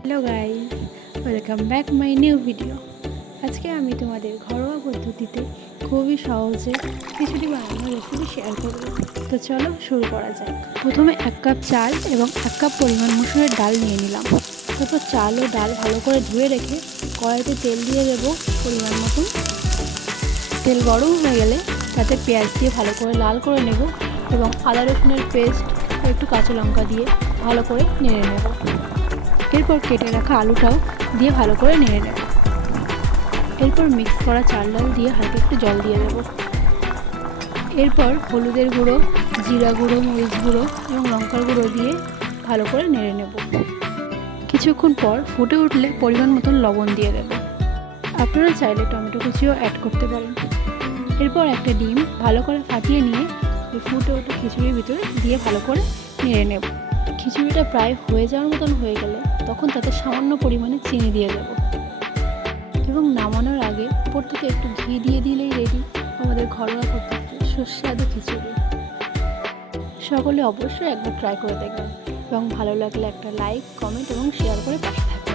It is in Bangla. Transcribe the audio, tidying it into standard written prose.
Hello guys, welcome back my new video. আজকে আমি তোমাদের ঘরোয়া পদ্ধতিতে খুবই সহজে খিচুড়ি বানানোর রেসিপি শেয়ার করব। তো চলো শুরু করা যাক। প্রথমে 1 কাপ চাল এবং 1 কাপ পরিমাণ মুসুরের ডাল নিয়ে নিলাম। তারপর চাল ও ডাল ভালো করে ধুয়ে রেখে কড়াইতে তেল দিয়ে দেবো পরিমাণ মতন। তেল গরম হয়ে গেলে তাতে পেঁয়াজ দিয়ে ভালো করে লাল করে নেব এবং আদা রসুনের পেস্ট ও একটু কাঁচা লঙ্কা দিয়ে ভালো করে নেড়ে নেব। এরপর কেটে রাখা আলুটাও দিয়ে ভালো করে নেড়ে নেব। এরপর মিক্স করা চাল ডাল দিয়ে হালকা একটু জল দিয়ে দেব। এরপর হলুদের গুঁড়ো, জিরা গুঁড়ো, মরিচ গুঁড়ো এবং লঙ্কার গুঁড়ো দিয়ে ভালো করে নেড়ে নেব। কিছুক্ষণ পর ফুটে উঠলে পরিমাণ মতন লবণ দিয়ে দেব। আপনারা চাইলে টমেটো কুচিও অ্যাড করতে পারেন। এরপর একটা ডিম ভালো করে ফাটিয়ে নিয়ে ওই ফুটে ওঠা খিচুড়ির ভিতরে দিয়ে ভালো করে নেড়ে নেব। খিচুড়িটা প্রায় হয়ে যাওয়ার মতন হয়ে গেলে তখন তাতে সামান্য পরিমাণে চিনি দিয়ে দেব এবং নামানোর আগে উপর থেকে একটু ঘি দিয়ে দিলেই রেডি আমাদের ঘরোয়া পদ্ধতিতে সুস্বাদু খিচুড়ি। সকলে অবশ্যই একবার ট্রাই করে দেখবেন এবং ভালো লাগলে একটা লাইক, কমেন্ট এবং শেয়ার করে পাশে থাকবেন।